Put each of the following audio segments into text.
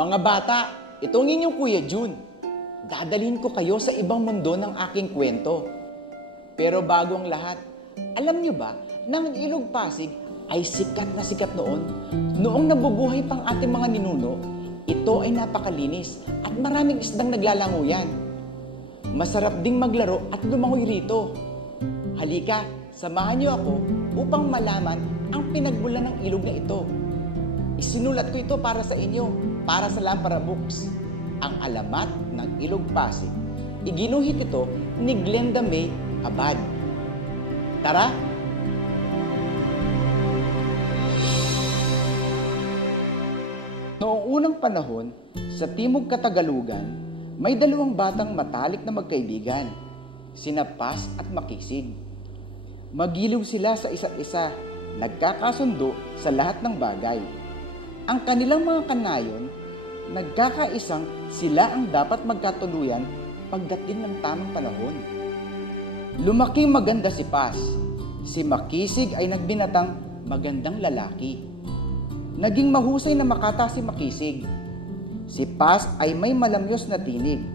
Mga bata, itong inyong Kuya Jun. Dadalhin ko kayo sa ibang mundo ng aking kwento. Pero bago ang lahat, alam niyo ba na ang Ilog Pasig ay sikat na sikat noon? Noong nabubuhay pang ating mga ninuno, ito ay napakalinis at maraming isdang naglalanguyan. Masarap ding maglaro at lumangoy rito. Halika, samahan niyo ako upang malaman ang pinagmulan ng ilog na ito. Isinulat ko ito para sa inyo, para sa Lampara Books. Ang alamat ng Ilog Pasig. Iginuhit ito ni Glenda May Abad. Tara! Noong unang panahon, sa Timog Katagalugan, may dalawang batang matalik na magkaibigan, sina Paz at Makisig. Magiliw sila sa isa't isa, nagkakasundo sa lahat ng bagay. Ang kanilang mga kanayon, nagkakaisang sila ang dapat magkatuluyan pagdating ng tamang panahon. Lumaking maganda si Paz. Si Makisig ay nagbinatang magandang lalaki. Naging mahusay na makata si Makisig. Si Paz ay may malamyos na tinig.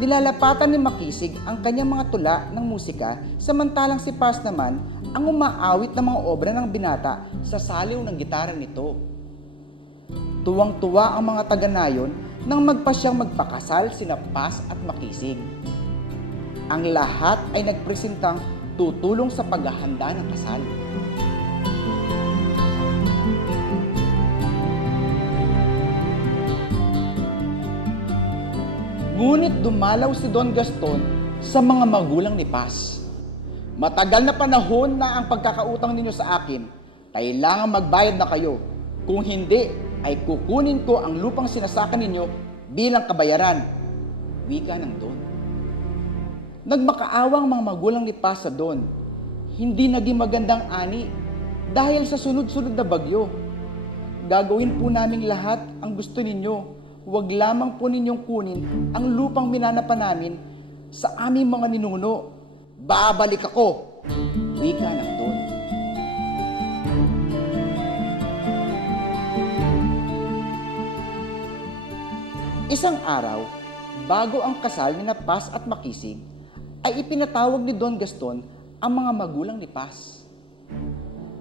Nilalapatan ni Makisig ang kanyang mga tula ng musika samantalang si Paz naman ang umaawit ng mga obra ng binata sa saliw ng gitara nito. Tuwang-tuwa ang mga taga-nayon nang magpasyang magpakasal sina Paz at Makisig. Ang lahat ay nagpresentang tutulong sa paghahanda ng kasal. Ngunit dumalaw si Don Gaston sa mga magulang ni Paz. Matagal na panahon na ang pagkakautang ninyo sa akin. Kailangan magbayad na kayo. Kung hindi, ay kukunin ko ang lupang sinasakan ninyo bilang kabayaran. Wika ng Don. Nagmakaawang mga magulang ni Paz sa Don. Hindi naging magandang ani dahil sa sunod-sunod na bagyo. Gagawin po naming lahat ang gusto ninyo. Huwag lamang po ninyong kunin ang lupang minanapan namin sa aming mga ninuno. Babalik ako! Wika ng Don. Isang araw, bago ang kasal ni na Paz at Makisig, ay ipinatawag ni Don Gaston ang mga magulang ni Paz.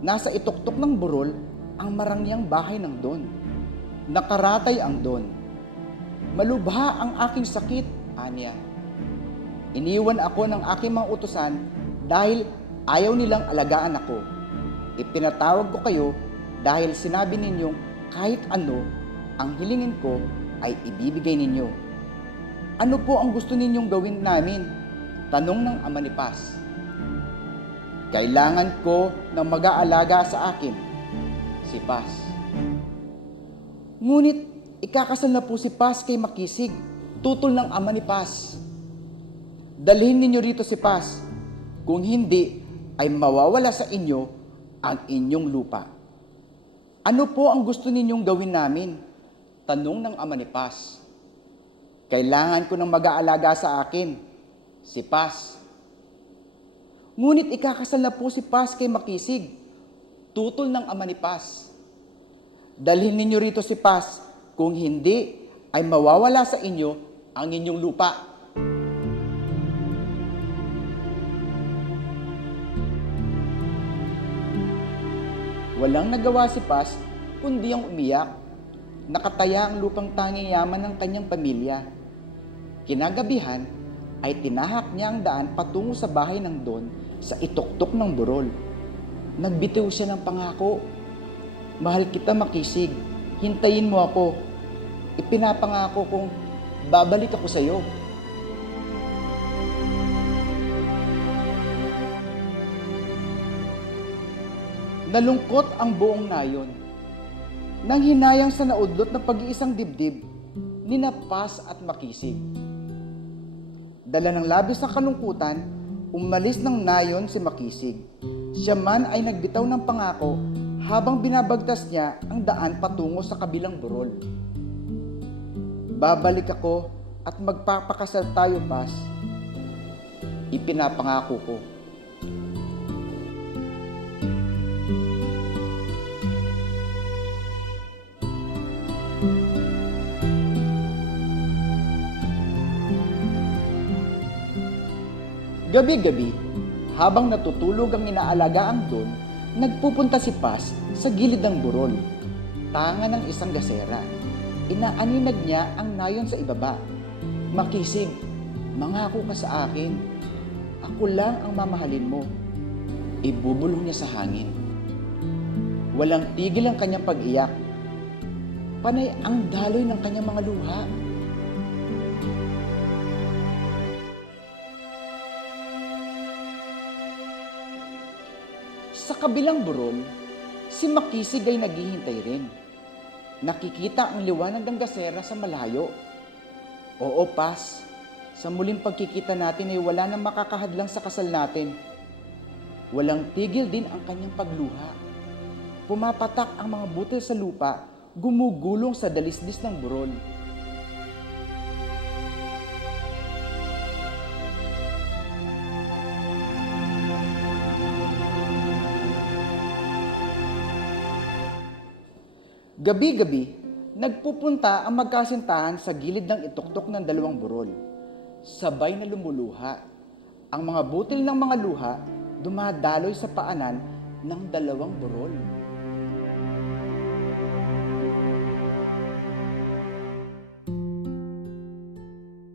Nasa ituktok ng burol ang marangyang bahay ng Don. Nakaratay ang Don. Malubha ang aking sakit, Anya. Iniwan ako ng aking mga utusan dahil ayaw nilang alagaan ako. Ipinatawag ko kayo dahil sinabi ninyong kahit ano ang hilingin ko ay ibibigay ninyo. Ano po ang gusto ninyong gawin namin? Tanong ng ama ni Paz. Kailangan ko ng mag-aalaga sa akin, si Paz. Ngunit ikakasal na po si Paz kay Makisig, tutol ng ama ni Paz. Dalhin ninyo rito si Paz. Kung hindi, ay mawawala sa inyo ang inyong lupa. Ano po ang gusto ninyong gawin namin? Tanong ng ama ni Paz. Kailangan ko ng mag-aalaga sa akin, si Paz. Ngunit ikakasal na po si Paz kay Makisig, tutol ng ama ni Paz. Dalhin ninyo rito si Paz, kung hindi, ay mawawala sa inyo ang inyong lupa. Walang nagawa si Paz kundi ang umiyak. Nakataya ang lupang tanging yaman ng kanyang pamilya. Kinagabihan ay tinahak niya ang daan patungo sa bahay ng Don sa ituktok ng burol. Nagbitiw siya ng pangako. Mahal kita makisig, hintayin mo ako. Ipinapangako kong babalik ako sa iyo. Nalungkot ang buong nayon. Nang hinayang sa naudlot ng pag-iisang dibdib, ni Paz at Makisig. Dala ng labis na kalungkutan, umalis ng nayon si Makisig. Siya man ay nagbitaw ng pangako habang binabagtas niya ang daan patungo sa kabilang burol. Babalik ako at magpapakasal tayo, Paz. Ipinapangako ko. Gabi-gabi, habang natutulog ang inaalagaan doon, nagpupunta si Paz sa gilid ng burol. Tanga ng isang gasera. Inaaninag niya ang nayon sa ibaba. Makisig, mangako ka sa akin. Ako lang ang mamahalin mo. Ibubulong niya sa hangin. Walang tigil ang kanyang pag-iyak. Panay ang daloy ng kanyang mga luha. Kabilang burol, si Makisig ay naghihintay rin. Nakikita ang liwanag ng gasera sa malayo. Oo, pas. Sa muling pagkikita natin ay wala nang makakahadlang sa kasal natin. Walang tigil din ang kanyang pagluha. Pumapatak ang mga butil sa lupa, gumugulong sa dalisdis ng burol. Gabi-gabi, nagpupunta ang magkasintahan sa gilid ng ituktok ng dalawang burol. Sabay na lumuluha. Ang mga butil ng mga luha dumadaloy sa paanan ng dalawang burol.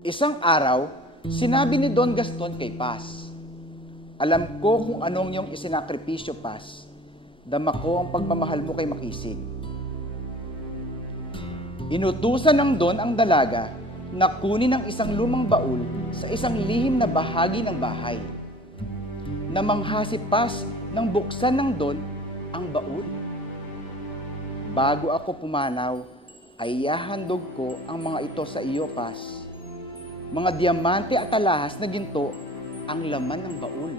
Isang araw, sinabi ni Don Gaston kay Paz, Alam ko kung anong iyong isinakripisyo, Paz. Dama ko ang pagmamahal mo kay Makisig. Inutusan ng Don ang dalaga na kunin ang isang lumang baul sa isang lihim na bahagi ng bahay. Namangha si Paz nang buksan ng Don ang baul. Bago ako pumanaw, ay ihahandog ko ang mga ito sa iyo, Paz. Mga diamante at alahas na ginto ang laman ng baul.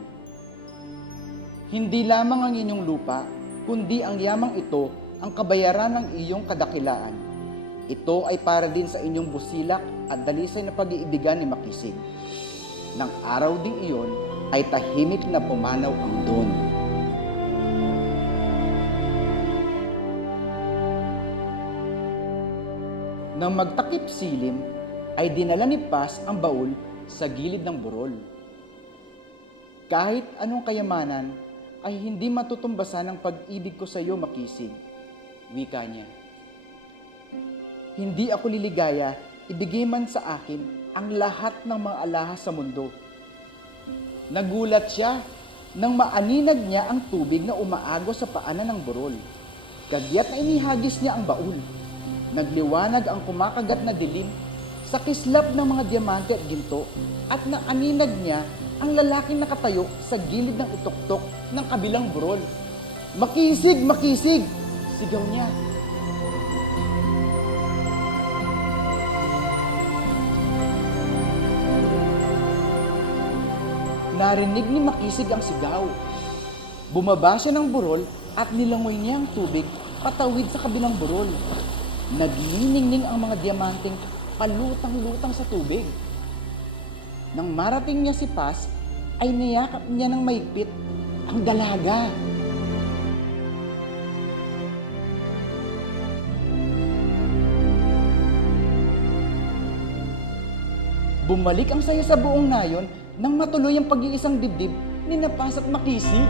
Hindi lamang ang inyong lupa, kundi ang yamang ito ang kabayaran ng iyong kadakilaan. Ito ay para din sa inyong busilak at dalisay na pag-iibigan ni Makisig. Nang araw ding iyon ay tahimik na pumanaw ang Don. Nang magtakip silim, ay dinala ni Paz ang baul sa gilid ng burol. Kahit anong kayamanan, ay hindi matutumbasan ang pag-ibig ko sa iyo, Makisig. Wika niya. Hindi ako liligaya, ibigay man sa akin ang lahat ng mga alahas sa mundo. Nagulat siya nang maaninag niya ang tubig na umaagos sa paanan ng burol. Kagyat na inihagis niya ang baul. Nagliwanag ang kumakagat na dilim sa kislap ng mga diamante at ginto at naaninag niya ang lalaking nakatayo sa gilid ng ituktok ng kabilang burol. Makisig! Makisig! Sigaw niya. Narinig ni Makisig ang sigaw. Bumaba siya ng burol at nilangoy niya ang tubig patawid sa kabilang burol. Nagniningning ang mga diamanteng palutang-lutang sa tubig. Nang marating niya si Paz, ay niyakap niya ng maigpit ang dalaga. Bumalik ang saya sa buong nayon nang matuloy ang pag-iisang dibdib ni Napas at Makisi.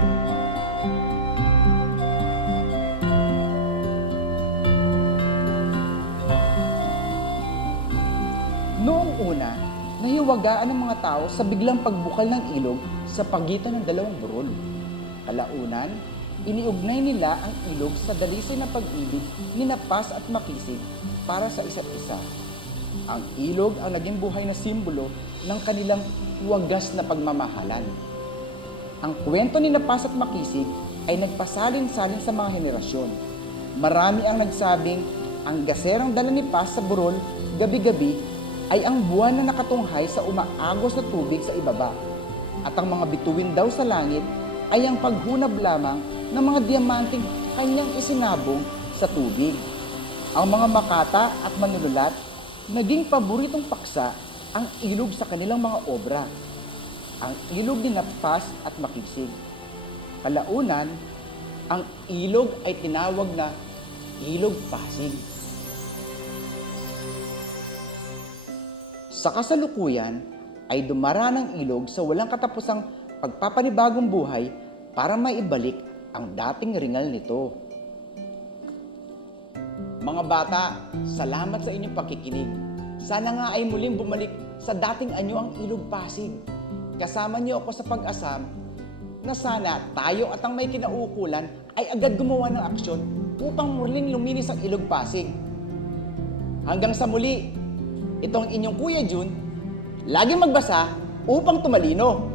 Noong una, nahiwagaan ng mga tao sa biglang pagbukal ng ilog sa pagitan ng dalawang burol. Kalaunan, iniugnay nila ang ilog sa dalisay na pag-ibig ni Napas at Makisig para sa isa't isa. Ang ilog ang naging buhay na simbolo ng kanilang wagas na pagmamahalan. Ang kwento ni Napas at Makisig ay nagpasalin-salin sa mga henerasyon. Marami ang nagsabing ang gaserang dala ni Paz sa burol gabi-gabi ay ang buwan na nakatunghay sa umaagos na tubig sa ibaba. At ang mga bituin daw sa langit ay ang paghunab lamang ng mga diamanting kanyang isinabong sa tubig. Ang mga makata at manunulat, naging paboritong paksa ang ilog sa kanilang mga obra. Ang ilog ni Napas at Makisig. Kalaunan, ang ilog ay tinawag na Ilog Pasig. Sa kasalukuyan, ay dumara ng ilog sa walang katapusang pagpapanibagong buhay para maibalik ang dating ringal nito. Mga bata, salamat sa inyong pakikinig. Sana nga ay muling bumalik sa dating anyo ang ilog Pasig. Kasama niyo ako sa pag-asam na sana tayo at ang may kinaukulan ay agad gumawa ng aksyon upang muling luminis ang ilog Pasig. Hanggang sa muli, itong inyong Kuya Jun, lagi magbasa upang tumalino.